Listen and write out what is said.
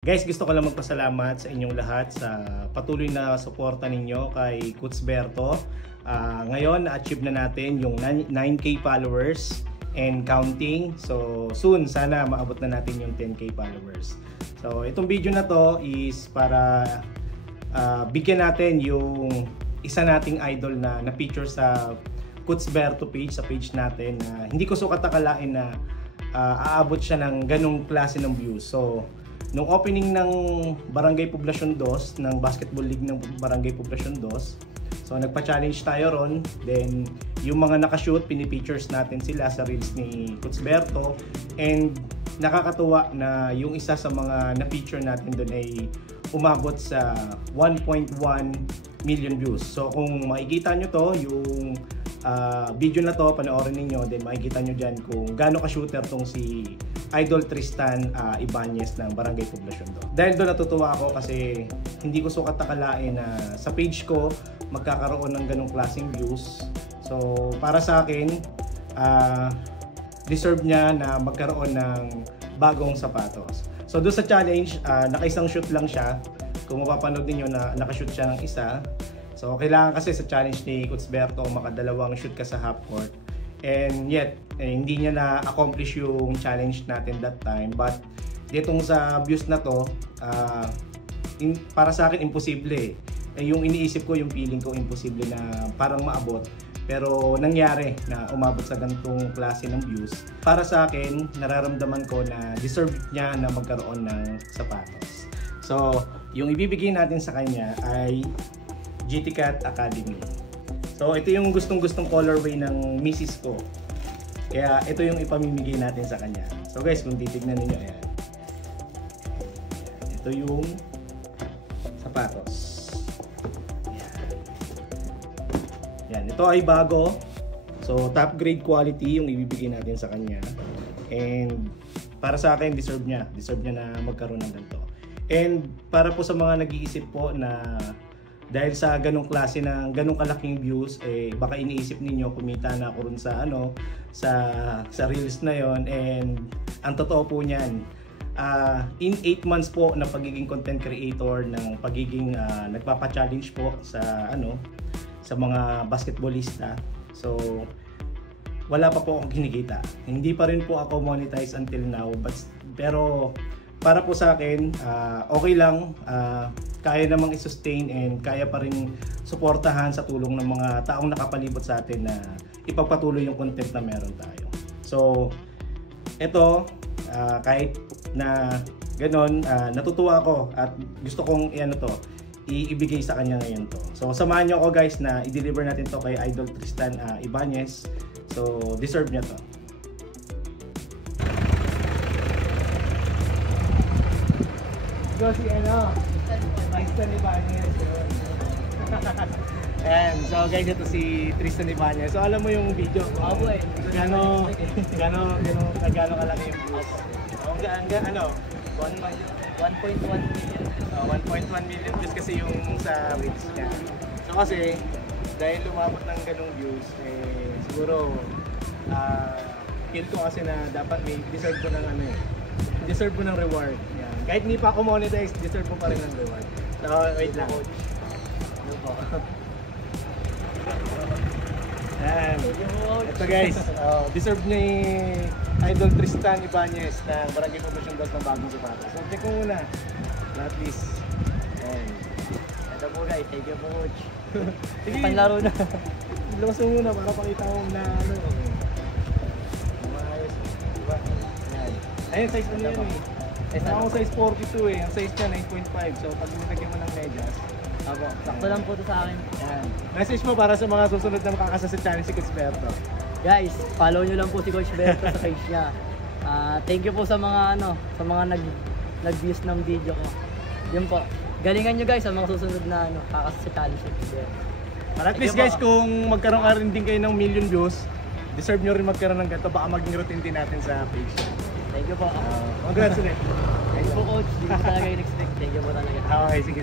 Guys, gusto ko lang magpasalamat sa inyong lahat sa patuloy na suporta ninyo kay Coach Berto. Ngayon, na-achieve na natin yung 9K followers and counting. So, soon, sana maabot na natin yung 10K followers. So, itong video na to is para bigyan natin yung isa nating idol na na-feature sa Coach Berto page, sa page natin. Hindi ko sukat akalain na aabot siya ng ganong klase ng views. So, nung opening ng Barangay Poblacion 2, ng Basketball League ng Barangay Poblacion 2, so nagpa-challenge tayo ron. Then yung mga nakashoot, pinipictures natin sila sa reels ni Coach Berto. And nakakatuwa na yung isa sa mga na-feature natin doon ay umabot sa 1.1 million views. So kung makikita nyo to, yung video na to, panoorin ninyo, then makikita nyo dyan kung gaano ka-shooter tong si Idol Tristan Ibanez ng Barangay Poblacion 2. Dahil doon natutuwa ako kasi hindi ko sukat akalain na sa page ko magkakaroon ng ganong klaseng views. So para sa akin, deserve niya na magkaroon ng bagong sapatos. So doon sa challenge, naka-isang shoot lang siya. Kung mapapanood niyo na nakashoot siya ng isa. So kailangan kasi sa challenge ni Coach Berto makadalawang shoot ka sa half court. And yet, hindi niya na-accomplish yung challenge natin that time. But ditong sa views na to, para sa akin imposible. Yung iniisip ko, yung feeling ko imposible na parang maabot. Pero nangyari na umabot sa ganitong klase ng views. Para sa akin, nararamdaman ko na deserve niya na magkaroon ng sapatos. So, yung ibibigay natin sa kanya ay GT Cat Academy. So ito yung gustong-gustong colorway ng misis ko. Kaya ito yung ipamimigay natin sa kanya. So guys, kung titignan niyo, ayan. Ito yung sapatos. Ayan. Ayan, ito ay bago. So top grade quality yung ibibigay natin sa kanya. And para sa akin, deserve niya. Deserve niya na magkaroon ng ganito. And para po sa mga nag-iisip po na dahil sa ganong klase ng ganong kalaking views, baka iniisip ninyo kumita na ako rin sa sa reels na yon. And ang totoo po niyan, in 8 months po na pagiging content creator, ng pagiging nagpapa-challenge po sa sa mga basketballista, so wala pa po akong kinikita. Hindi pa rin po ako monetize until now, pero para po sa akin, okay lang, kaya namang i-sustain and kaya pa rin suportahan sa tulong ng mga taong nakapalibot sa atin na ipagpatuloy yung content na meron tayo. So, ito, kahit na ganon, natutuwa ako at gusto kong ibigay sa kanya ngayon to. So, samahan nyo ako guys na i-deliver natin to kay Idol Tristan Ibanez. So, deserve niya to. So si Tristan Ibanez. And so guys, ito si Tristan Ibanez. So alam mo yung video ko. Gano kalaki yung views. Hanggang 1.1 million. 1.1 million views kasi yung sa reels niya. So kasi dahil lumabot ng ganong views, siguro feel ko kasi na dapat may deserve ko ng deserve ko ng reward. Yan. Kahit hindi pa ako monetize, deserve ko pa rin ng reward. So, wait lang. Yan. Ito guys, deserve ni Idol Tristan Ibanez ng Barangay Poblacion 2 ng bagong sapatos. So, check ko muna. At least. Yan. Ito po guys, thank you po coach. Sige. Panlaro na. Lawas mo muna para pakita mo na maayos. Diba? Yan. Ayun, size ano yan Ako size 42 Ang size niya 9.5. So pag nilagyan mo ng medyas, Sakto lang po ito sa akin. yan. Message mo para sa mga susunod na makakasa sa channel si Coach Berto. Guys, follow nyo lang po si Coach Berto sa page niya. Thank you po sa mga nag-views ng video ko. Yun po. Galingan nyo guys sa mga susunod na kakasa sa challenge ni Coach Berto. Para at least guys, kung magkaroon ka rin din kayo ng million views, deserve nyo rin magkaroon ng ganito. Baka maging routine din natin sa page. Thank you po. Congrats ulit. Thank you po coach. Hindi ko talaga in-expect. Thank you po talaga. Okay, sige.